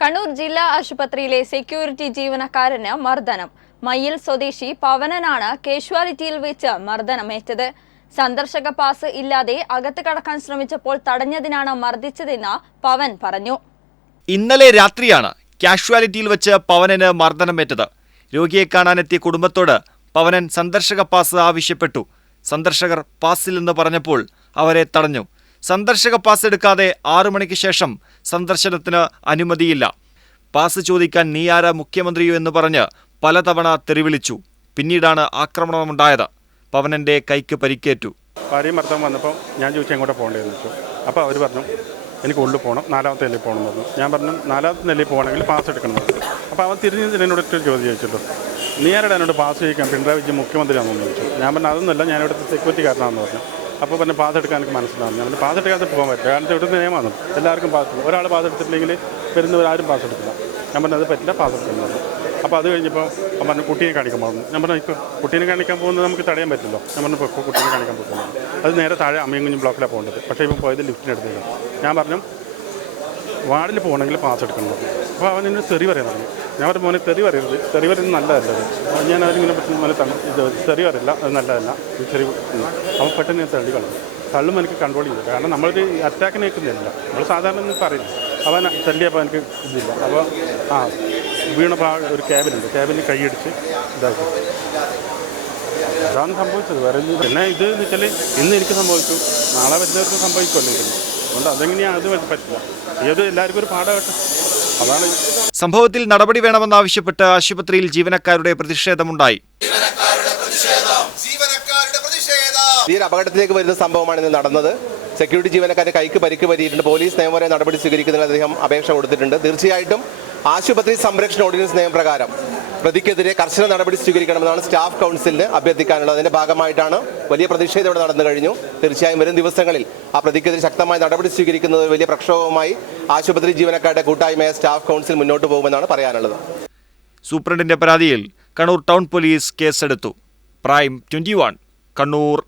കണ്ണൂർ ജില്ലാ ആശുപത്രിയിലെ സെക്യൂരിറ്റി ജീവനക്കാരന് മർദ്ദനം. മയ്യിൽ സ്വദേശി പവനനാണ് കാഷ്വാലിറ്റിയിൽ വെച്ച് മർദ്ദനമേറ്റത്. സന്ദർശക പാസ് ഇല്ലാതെ അകത്ത് കടക്കാൻ ശ്രമിച്ചപ്പോൾ തടഞ്ഞതിനാണ് മർദ്ദിച്ചതെന്ന് പവൻ പറഞ്ഞു. ഇന്നലെ രാത്രിയാണ് കാഷ്വാലിറ്റിയിൽ വെച്ച് പവനന് മർദ്ദനമേറ്റത്. രോഗിയെ കാണാനെത്തിയ കുടുംബത്തോട് പവനൻ സന്ദർശക പാസ് ആവശ്യപ്പെട്ടു. സന്ദർശകർ പാസില്ലെന്ന് പറഞ്ഞപ്പോൾ അവരെ തടഞ്ഞു. സന്ദർശക പാസ് എടുക്കാതെ 6 മണിക്ക് ശേഷം സന്ദർശനത്തിന് അനുമതിയില്ല. പാസ് ചോദിക്കാൻ നീയാര മുഖ്യമന്ത്രിയോ എന്ന് പറഞ്ഞ് പലതവണ തെറിവിളിച്ചു. പിന്നീടാണ് ആക്രമണമുണ്ടായത്. പവനന്റെ കൈക്ക് പരിക്കേറ്റു. ഭാര്യയും ഭർത്താവും വന്നപ്പോൾ ഞാൻ ചോദിച്ചു എങ്ങോട്ട് പോകേണ്ടതെന്ന് ചോദിച്ചു. അപ്പോൾ അവർ പറഞ്ഞു എനിക്ക് ഉള്ളിൽ പോകണം, 4ാമത്തെ നിലയിൽ പോകണം എന്ന് പറഞ്ഞു. ഞാൻ പറഞ്ഞു 4ാമത്തെ നിലയിൽ പോകണമെങ്കിൽ പാസ് എടുക്കണം എന്ന് പറഞ്ഞു. അപ്പോൾ അവൻ തിരിഞ്ഞ് എന്നോട് ഒറ്റ ചോദ്യം ചോദിച്ചല്ലോ, നീ ആരുടെ എന്നോട് പാസ് ചോദിക്കാൻ പിണറായി വിജയൻ മുഖ്യമന്ത്രിയാണെന്ന് ചോദിച്ചു. ഞാൻ പറഞ്ഞു അതൊന്നുമല്ല, ഞാൻ ഇവിടുത്തെ സെക്യൂരിറ്റിക്കാരനാണെന്ന് പറഞ്ഞു. അപ്പോൾ പറഞ്ഞ് പാസ് എടുക്കാൻ എനിക്ക് മനസ്സിലാവും. ഞാൻ പാസ് എടുക്കാതെ പോകാൻ പറ്റില്ല, കാരണം ഇവിടുത്തെ നിയമമാണ് എല്ലാവർക്കും പാസ് എടുക്കും. ഒരാൾ പാസ് എടുത്തിട്ടില്ലെങ്കിൽ വരുന്നവരാരും പാസ് എടുക്കില്ല. ഞാൻ പറഞ്ഞു അത് പറ്റില്ല, പാസ് എടുക്കണം പറഞ്ഞു. അപ്പോൾ അത് കഴിഞ്ഞപ്പോൾ അവൻ പറഞ്ഞു കുട്ടിയെ കാണിക്കാൻ പോകുന്നു. ഞാൻ പറഞ്ഞു ഇപ്പോൾ കുട്ടീനെ കാണിക്കാൻ പോകുന്നത് നമുക്ക് തടയാൻ പറ്റില്ലോ. ഞാൻ പറഞ്ഞു ഇപ്പോൾ കുട്ടീനെ കാണിക്കാൻ പോകുന്നു. അത് നേരെ താഴെ അമ്മയും കുഞ്ഞും ബ്ലോക്കിലാണ് പോകേണ്ടത്. പക്ഷേ ഇപ്പം പോയത് ലിഫ്റ്റിനെടുത്തേക്ക്. ഞാൻ പറഞ്ഞു വാർഡിൽ പോകണമെങ്കിൽ പാസ് എടുക്കണം പറഞ്ഞു. അപ്പോൾ അവൻ എന്നെ തെറി പറയാൻ പറഞ്ഞു. ഞാൻ പറഞ്ഞു മോനെ തെറി പറയരുത്, തെറി പറയുന്നത് നല്ലതല്ലത്. ഞാൻ അതിങ്ങനെ തെറി പറയില്ല, അത് നല്ലതല്ല, ചെറിയ അവൻ പെട്ടെന്ന് ഞാൻ തള്ളി കളഞ്ഞു. തള്ളും എനിക്ക് കൺട്രോൾ ചെയ്തു, കാരണം നമ്മളൊരു അറ്റാക്കിന് നിൽക്കുന്നില്ല, നമ്മൾ സാധാരണ ഒന്നും പറയില്ല. അവൻ തല്ലിയപ്പോൾ എനിക്ക് ഇതില്ല. അപ്പോൾ വീണപ്പോൾ ഒരു ക്യാബിനുണ്ട്, ക്യാബിന് കൈയടിച്ച് ഇതാക്കി. അതാണ് സംഭവിച്ചത്, വേറെ പിന്നെ ഇത് എന്ന് വെച്ചാൽ ഇന്ന് എനിക്ക് സംഭവിച്ചു, നാളെ വരുന്നവർക്ക് സംഭവിക്കുമല്ലോ. അതുകൊണ്ട് അതെങ്ങനെയാണ് അത് പറ്റില്ല. ഏത് എല്ലാവർക്കും ഒരു പാഠമായിട്ട് അതാണ്. സംഭവത്തിൽ നടപടി വേണമെന്നാവശ്യപ്പെട്ട് ആശുപത്രിയിൽ ജീവനക്കാരുടെ പ്രതിഷേധമുണ്ടായി. ഈ ഒരു അപകടത്തിലേക്ക് വരുന്ന സംഭവമാണ് ഇന്ന് നടന്നത്. സെക്യൂരിറ്റി ജീവനക്കാരുടെ കൈക്ക് പരിക്ക് പറ്റിയിട്ടുണ്ട്. പോലീസ് നിയമപരമായ നടപടി സ്വീകരിക്കുന്നതിന് അദ്ദേഹം അപേക്ഷ കൊടുത്തിട്ടുണ്ട്. തീർച്ചയായിട്ടും ആശുപത്രി സംരക്ഷണ ഓർഡിനൻസ് നിയമപ്രകാരം പ്രതിക്കെതിരെ കർശന നടപടി സ്വീകരിക്കണമെന്നാണ് സ്റ്റാഫ് കൗൺസിലിന് അഭ്യർത്ഥിക്കാനുള്ളത്. അതിന്റെ ഭാഗമായിട്ടാണ് വലിയ പ്രതിഷേധം ഇവിടെ നടന്നു കഴിഞ്ഞു. തീർച്ചയായും വരും ദിവസങ്ങളിൽ ആ പ്രതിക്കെതിരെ ശക്തമായ നടപടി സ്വീകരിക്കുന്നത് വലിയ പ്രക്ഷോഭവുമായി ആശുപത്രി ജീവനക്കാരുടെ കൂട്ടായ്മയായ സ്റ്റാഫ് കൗൺസിൽ മുന്നോട്ട് പോകുമെന്നാണ് പറയാനുള്ളത്. സൂപ്രണ്ടിന്റെ പരാതിയിൽ കണ്ണൂർ ടൗൺ പോലീസ് കേസെടുത്തു. പ്രൈം 21 കണ്ണൂർ.